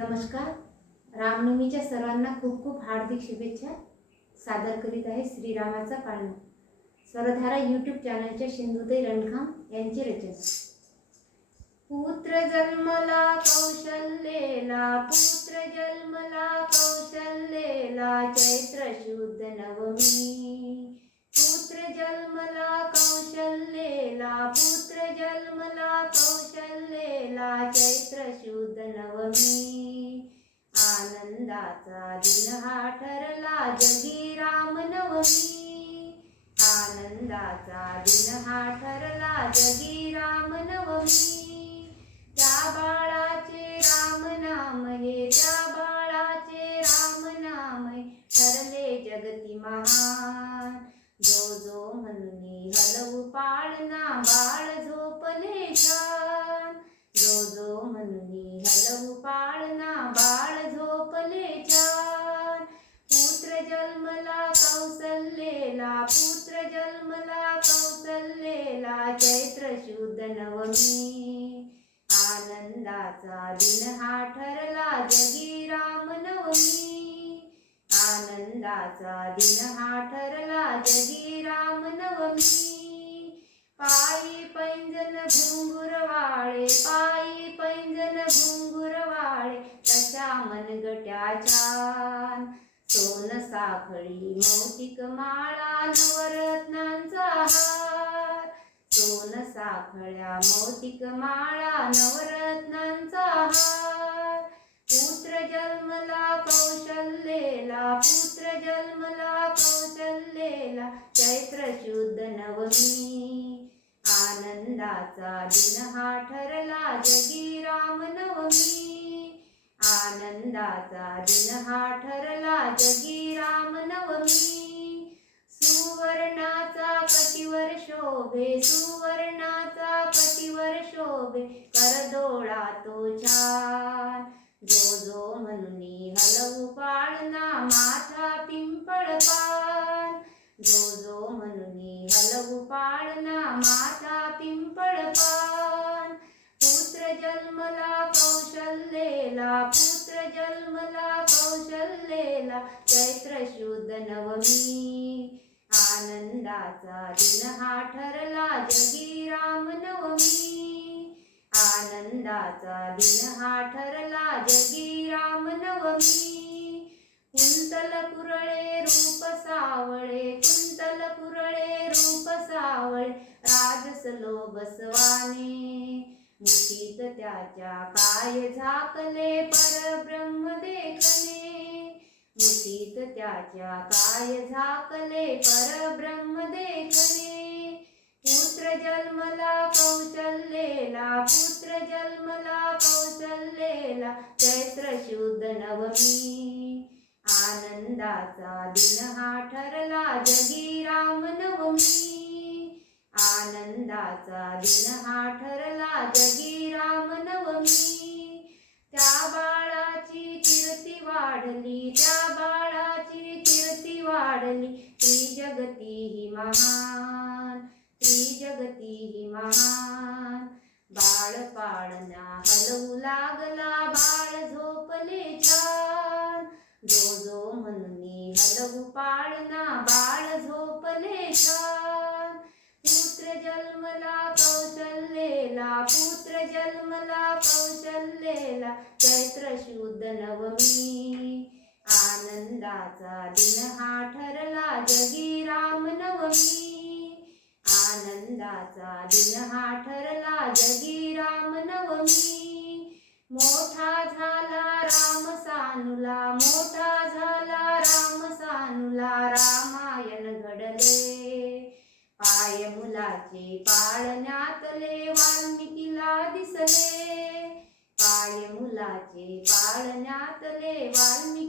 नमस्कार. रामनवमीच्या सर्वांना खूप खूप हार्दिक शुभेच्छा. सादर करीत आहे श्रीरामाचा पाळणा. स्वरधारा यूट्यूब चॅनलच्या सिंधुताई रणखाम यांची रचना. पुत्र जन्मला कौशल्येला पुत्र जन्मला कौशल्येला चैत्र शुद्ध नवमी. आनंदाचा दिन हा ठरला. जगी राम नवमी. आनंदाचा दिन हा ठरला. जगी राम नवमी. त्या बाळाचे राम नाम हे त्या बाळाचे राम नाम ठरले जगती महान. जो जो म्हणून हलवू पाळना बाळ झोपले छान. जो जो म्हणून हलवू जन्मला कौसल्येला पुत्र जन्मला कौसल्येला चैत्र शुद्ध नवमी. आनंदाचा दिन हा ठरला जगी राम नवमी. आनंदाचा दिन हा ठरला जगी राम नवमी. पायी पैंजन घुंगुरवाळे पायी पैंजन घुंगुरवाळे तशा मनगट्याच्या सोन साखळी मौतिक माळा नवरत्नांचा हार. सोन साखळ्या मौतिक माळा नवरत्नांचा हार. पुत्र जन्मला कौशल्येला पुत्र जन्मला कौशल्येला चैत्र शुद्ध नवमी. आनंदाचा दिन हा ठरला जगी राम नवमी आनंदाचा दिन हा ठरला. जगी राम नवमी. सुवर्णाचा कटीवर शोभे सुवर्णाचा कटीवर शोभे. करदोळा तो छान जो जो म्हणून हलवू पाळना माथा पिंपळ पा गेला चैत्र शुद्ध नवमी. आनंदाचा दिन हा ठरला जगी राम नवमी. आनंदाचा दिन हा ठरला जगी राम नवमी. कुंतल कुरळे रूप सावळे कुंतल कुरळे रूप सावळे राजस बसवाने मुठीत त्याच्या काय झाकले परब्रह्म देखणे मुठीत त्याच्या काय झाकले परब्रह्म देखणे पुत्र जन्मला कौशल्येला पुत्र जन्मला कौशल्येला चैत्र शुद्ध नवमी. आनंदाचा दिन हा ठरला जगी राम नवमी. आनंदाचा दिन हा ठरला जगी कीर्ती वाढली जगती ही महान त्रिजगती ही महान। बाळ पाळणा हलवू लागला बाळ झोपले छान। जो जो म्हणून हलवू पाळणा बाळ झोपले छान। पुत्र जन्मला कौशल्येला पुत्र जन्मला कौशल्येला चैत्र शुद्ध नवमी आनंदाचा दिन हा ठरला जगी रामनवमी. आनंदाचा दिन हा ठरला जगी रामनवमी. मोठा झाला राम सानुला मोठा झाला राम सानुला रामायण घडले. पाय मुलाचे पाळण्यातले वाल्मिकीला दिसले. पाय मुलाचे पाळण्यातले वाल्मिकी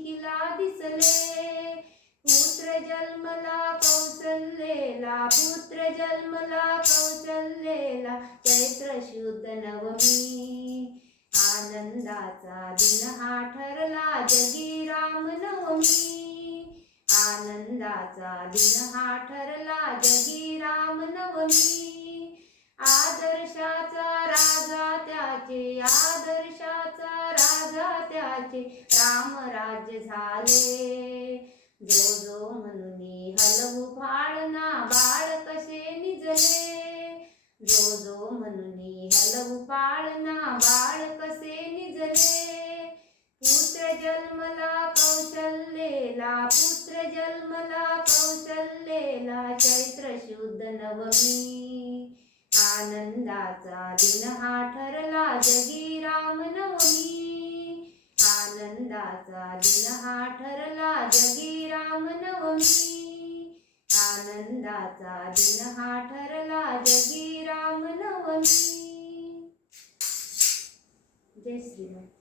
कौशल्येला पुत्र जन्मला कौशल्येला चैत्र शुद्ध नवमी. आनंदाचा दिन हा ठरला जगी राम नवमी. आनंदाचा दिन हा ठरला जगी राम नवमी. आदर्शाचा राजा त्याचे आदर्शाचा राजा त्याचे राम राज्य झाले. जो नवमी आनंदाचा दिन हा ठरला जगी राम नवमी. आनंदाचा दिन हा ठरला जगी राम नवमी. आनंदाचा दिन हा ठरला जगी राम नवमी. जय श्रीराम